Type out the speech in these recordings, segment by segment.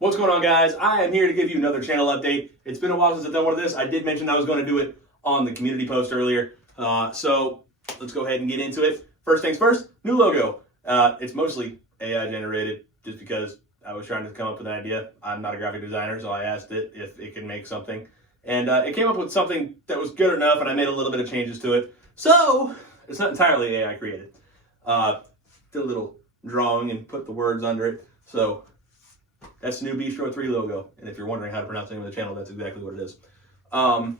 What's going on, guys? I am here to give you another channel update. It's been a while since I've done one of this. I did mention I was going to do it on the community post earlier. So let's go ahead and get into it. First things first, new logo. It's mostly AI generated just because I was trying to come up with an idea. I'm not a graphic designer, so I asked it if it could make something. And it came up with something that was good enough, and I made a little bit of changes to it. So it's not entirely AI created. Did a little drawing and put the words under it. So that's the new BSTR03 logo. And if you're wondering how to pronounce the name of the channel, that's exactly what it is. Other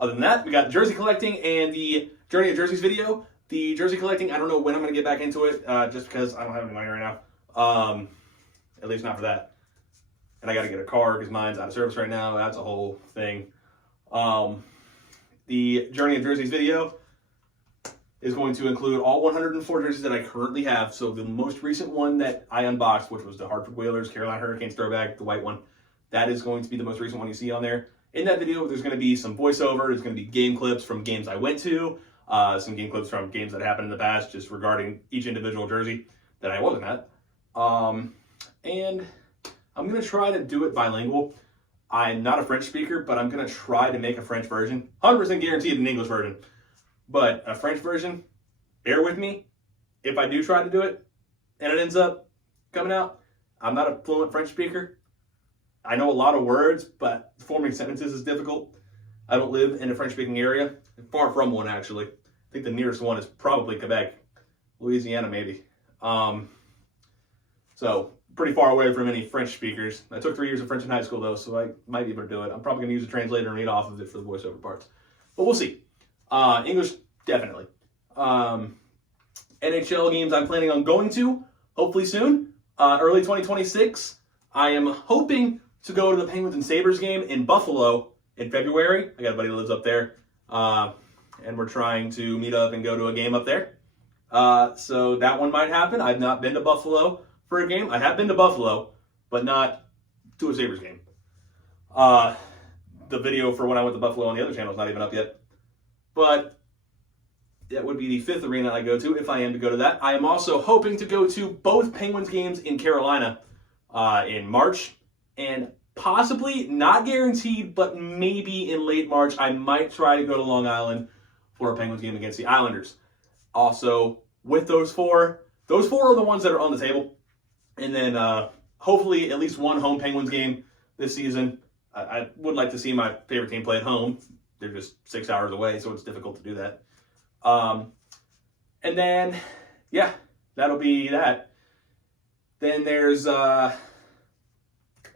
than that, we got jersey collecting and the Journey of Jerseys video. The jersey collecting, I don't know when I'm going to get back into it, just because I don't have any money right now. At least not for that. And I got to get a car because mine's out of service right now. That's a whole thing. The Journey of Jerseys video is going to include all 104 jerseys that I currently have. So the most recent one that I unboxed, which was the Hartford Whalers, Carolina Hurricanes throwback, the white one, that is going to be the most recent one you see on there. In that video, there's going to be some voiceover. There's going to be game clips from games I went to, some game clips from games that happened in the past, just regarding each individual jersey that I wasn't at. And I'm going to try to do it bilingual. I'm not a French speaker, but I'm going to try to make a French version. 100% guaranteed an English version. But a French version, bear with me. If I do try to do it and it ends up coming out, I'm not a fluent French speaker. I know a lot of words, but forming sentences is difficult. I don't live in a French-speaking area. Far from one, actually. I think the nearest one is probably Quebec. Louisiana, maybe. So, pretty far away from any French speakers. I took 3 years of French in high school, though, so I might be able to do it. I'm probably going to use a translator and read off of it for the voiceover parts. But we'll see. English, definitely. NHL games I'm planning on going to, hopefully soon. Early 2026. I am hoping to go to the Penguins and Sabres game in Buffalo in February. I got a buddy that lives up there. And we're trying to meet up and go to a game up there. So that one might happen. I've not been to Buffalo for a game. I have been to Buffalo, but not to a Sabres game. The video for when I went to Buffalo on the other channel is not even up yet. But that would be the fifth arena I go to if I am to go to that. I am also hoping to go to both Penguins games in Carolina in March. And possibly, not guaranteed, but maybe in late March, I might try to go to Long Island for a Penguins game against the Islanders. Also, with those four are the ones that are on the table. And then hopefully at least one home Penguins game this season. I would like to see my favorite team play at home. They're just 6 hours away, so it's difficult to do that. And then, yeah, that'll be that. Then there's NHL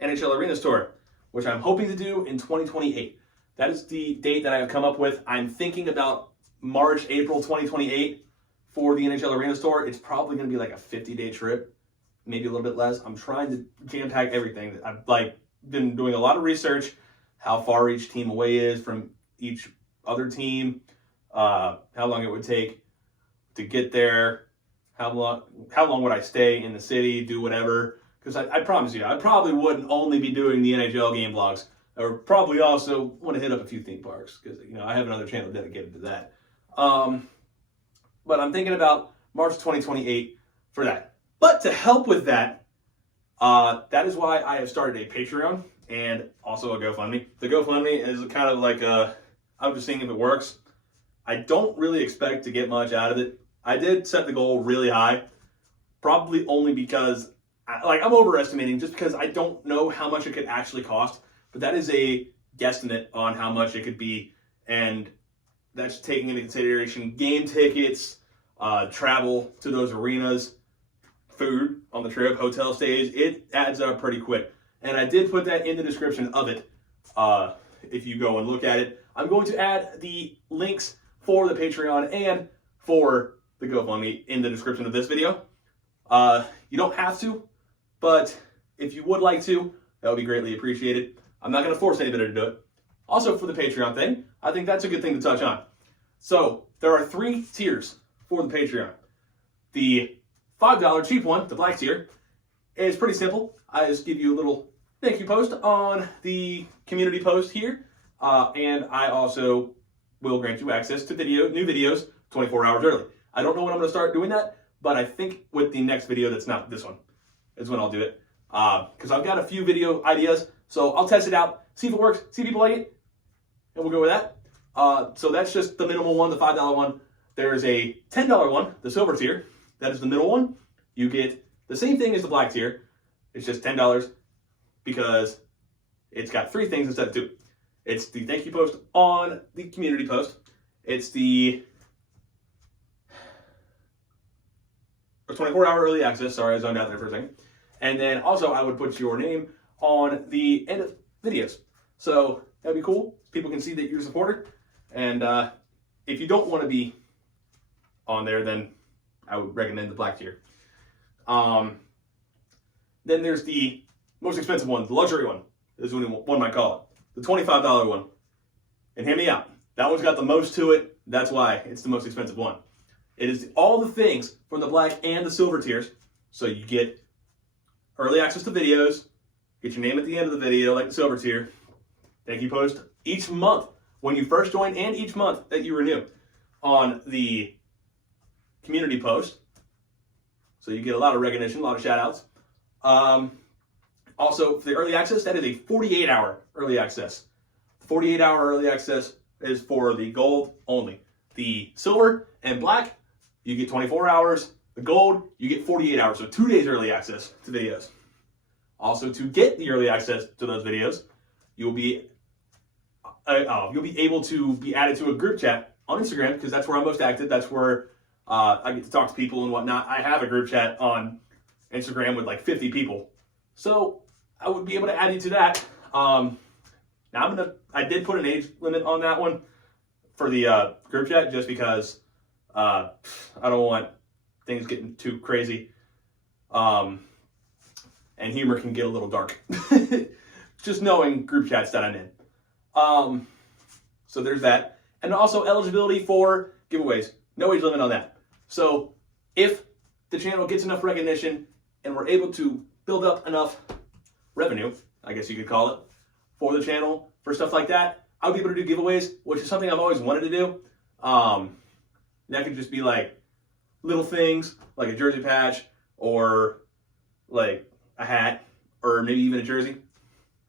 Arenas Tour, which I'm hoping to do in 2028. That is the date that I have come up with. I'm thinking about March, April 2028 for the NHL Arenas Tour. It's probably going to be like a 50-day trip, maybe a little bit less. I'm trying to jam-pack everything. I've been doing a lot of research, how far each team away is from each other team, how long it would take to get there, how long would I stay in the city, do whatever. Because I promise you, I probably wouldn't only be doing the NHL game vlogs. I would probably also want to hit up a few theme parks because I have another channel dedicated to that. But I'm thinking about March 2028 for that. But to help with that, that is why I have started a Patreon and also a GoFundMe. The GoFundMe is kind of like I'm just seeing if it works. I don't really expect to get much out of it. I did set the goal really high, probably only because I'm overestimating just because I don't know how much it could actually cost, but that is a guesstimate on how much it could be, and that's taking into consideration game tickets, travel to those arenas, food on the trip, hotel stays. It adds up pretty quick, and I did put that in the description of it. If you go and look at it, I'm going to add the links for the Patreon and for the GoFundMe in the description of this video. You don't have to, but if you would like to, that would be greatly appreciated. I'm not going to force anybody to do it. Also, for the Patreon thing, I think that's a good thing to touch on. So, there are 3 tiers for the Patreon. The $5 cheap one, the black tier, is pretty simple. I just give you a little thank you post on the community post here. And I also will grant you access to new videos 24 hours early. I don't know when I'm going to start doing that, but I think with the next video that's not this one is when I'll do it. because I've got a few video ideas. So I'll test it out, see if it works, see if people like it, and we'll go with that. So that's just the minimal one, the $5 one. There's a $10 one, the silver tier. That is the middle one. You get the same thing as the black tier. It's just $10 because it's got 3 things instead of 2. It's the thank you post on the community post. It's the 24-hour early access. Sorry, I zoned out there for a second. And then also I would put your name on the end of videos. So that'd be cool. People can see that you're a supporter. And if you don't want to be on there, then I would recommend the black tier. Then there's the most expensive one, the luxury one, is what one might call it. The $25 one. And hear me out. That one's got the most to it. That's why it's the most expensive one. It is all the things from the black and the silver tiers. So you get early access to videos, get your name at the end of the video like the silver tier. Thank you post each month when you first join and each month that you renew on the community post. So you get a lot of recognition, a lot of shout outs. Also, for the early access, that is a 48-hour early access. 48-hour early access is for the gold only. The silver and black, you get 24 hours. The gold, you get 48 hours. So 2 days early access to videos. Also, to get the early access to those videos, you'll be able to be added to a group chat on Instagram, because that's where I'm most active. That's where I get to talk to people and whatnot. I have a group chat on Instagram with like 50 people. So I would be able to add you to that. Now I did put an age limit on that one for the group chat, just because I don't want things getting too crazy. And humor can get a little dark. Just knowing group chats that I'm in. So there's that. And also eligibility for giveaways. No age limit on that. So if the channel gets enough recognition and we're able to build up enough revenue, I guess you could call it, for the channel, for stuff like that, I would be able to do giveaways, which is something I've always wanted to do. That could just be like little things, like a jersey patch, or like a hat, or maybe even a jersey.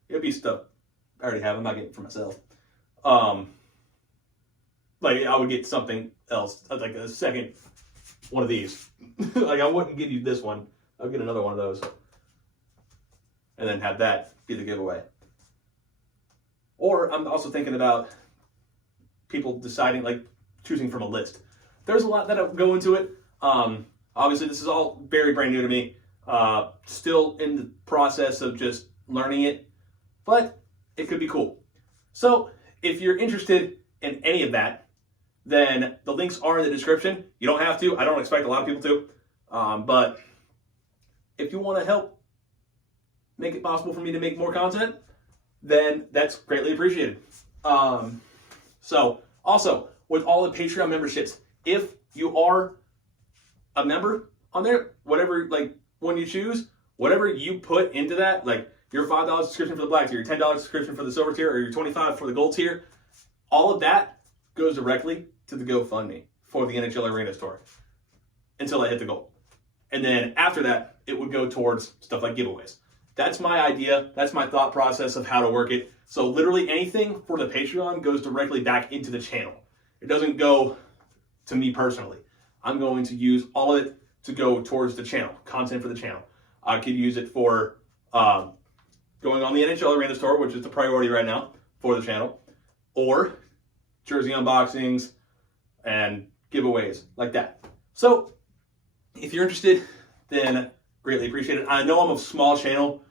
It'd be stuff I already have. I'm not getting it for myself. Like I would get something else, like a second one of these. Like I wouldn't give you this one. I'll get another one of those, and then have that be the giveaway. Or I'm also thinking about people deciding, like choosing from a list. There's a lot that go into it. Obviously, this is all very brand new to me. Still in the process of just learning it, but it could be cool. So if you're interested in any of that, then the links are in the description. You don't have to. I don't expect a lot of people to. But if you want to help make it possible for me to make more content, then that's greatly appreciated. So also, with all the Patreon memberships, if you are a member on there, whatever, like when you choose, whatever you put into that, like your $5 subscription for the black tier, your $10 subscription for the silver tier, or your $25 for the gold tier, all of that goes directly to the GoFundMe for the NHL Arena Store until I hit the goal. And then after that, it would go towards stuff like giveaways. That's my idea. That's my thought process of how to work it. So literally anything for the Patreon goes directly back into the channel. It doesn't go to me personally. I'm going to use all of it to go towards the channel, content for the channel. I could use it for going on the NHL Arena Store, which is the priority right now for the channel, or jersey unboxings and giveaways like that. So if you're interested, then greatly appreciate it. I know I'm a small channel.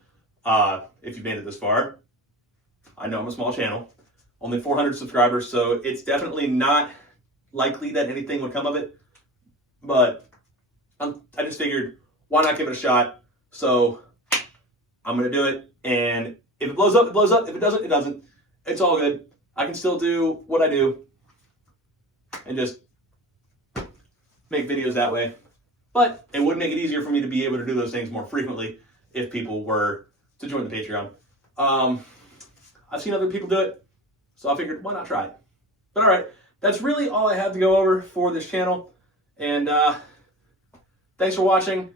If you've made it this far, I know I'm a small channel, only 400 subscribers, so it's definitely not likely that anything would come of it. But I just figured, why not give it a shot? So I'm gonna do it, and if it blows up, it blows up. If it doesn't, it doesn't. It's all good. I can still do what I do and just make videos that way. But it would make it easier for me to be able to do those things more frequently if people were to join the Patreon. I've seen other people do it, so I figured, why not try it? But all right, that's really all I have to go over for this channel. And thanks for watching,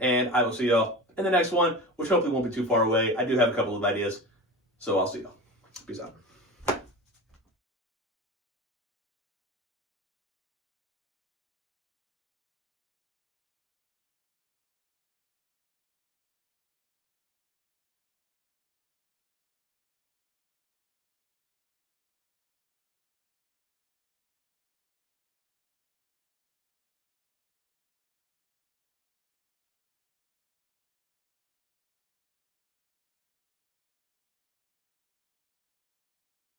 and I will see y'all in the next one, which hopefully won't be too far away. I do have a couple of ideas, so I'll see you. Peace out.